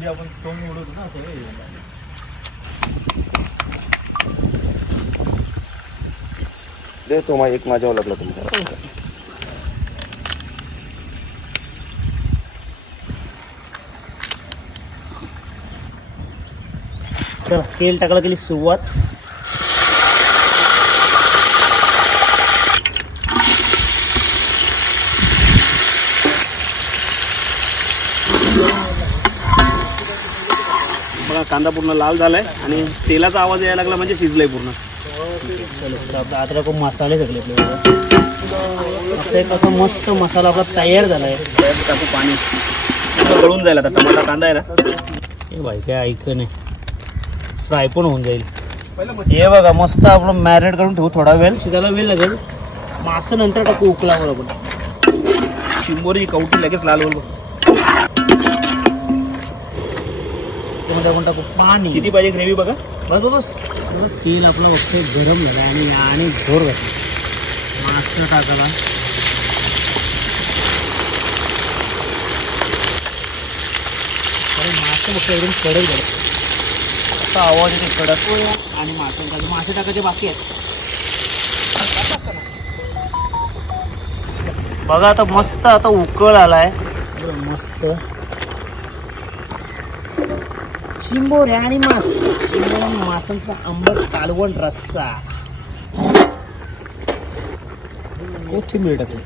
म्हणजे आपण तोंड उडवतो ना असं. दे तो एक माझ्यावर लागला तुमचा. चला तेल टाकायला केली सुरुवात. बघा कांदा पूर्ण लाल झालाय आणि तेलाचा आवाज यायला लागला म्हणजे शिजलाय पूर्ण. आता खूप मसाले सगळे आपले कसं मस्त मसाला आपला तयार झालाय. टाकू पाणी गळून जाईल आता. टमाटा कांदा आहे ना हे भाई काय ऐक नाही फ्राय पण होऊन जाईल. हे बघा मस्त आपण मॅरिनेट करून ठेवू. थोडा वेळ शिजायला वेळ लागेल. मासं नंतर टाकू उकळावर आपण. चिंबोरी कवटी लगेच लाल होईल. त्यामध्ये आपण टाकू पाणी. किती पाहिजे ग्रेव्ही बघा. बस बस बस तेल आपलं वगैरे गरम झालं आणि घोर घातलं. मासं टाकायला मासं मस्त एकदम कडक झालं. असा आवाज येते कडक. आणि मासे टाकायचे बाकी आहेत. बघा आता मस्त आता उकळ आलाय मस्त. चिंबोऱ्या आणि मासांचा आंबट कालवण रस्सा. कोथिंबीर टाकली.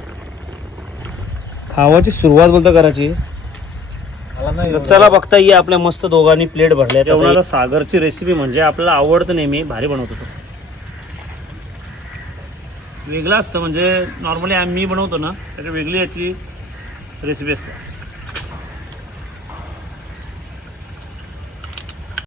खावाची सुरुवात बोलता करायची. चला बघता ये आपल्या मस्त दोघांनी प्लेट भरल्या. जेवणाला सागरची रेसिपी म्हणजे आपल्याला आवडतं, नेहमी भारी बनवतो तो. वेगळं असतं म्हणजे नॉर्मली आम्ही बनवतो ना त्याची वेगळी याची रेसिपी असते.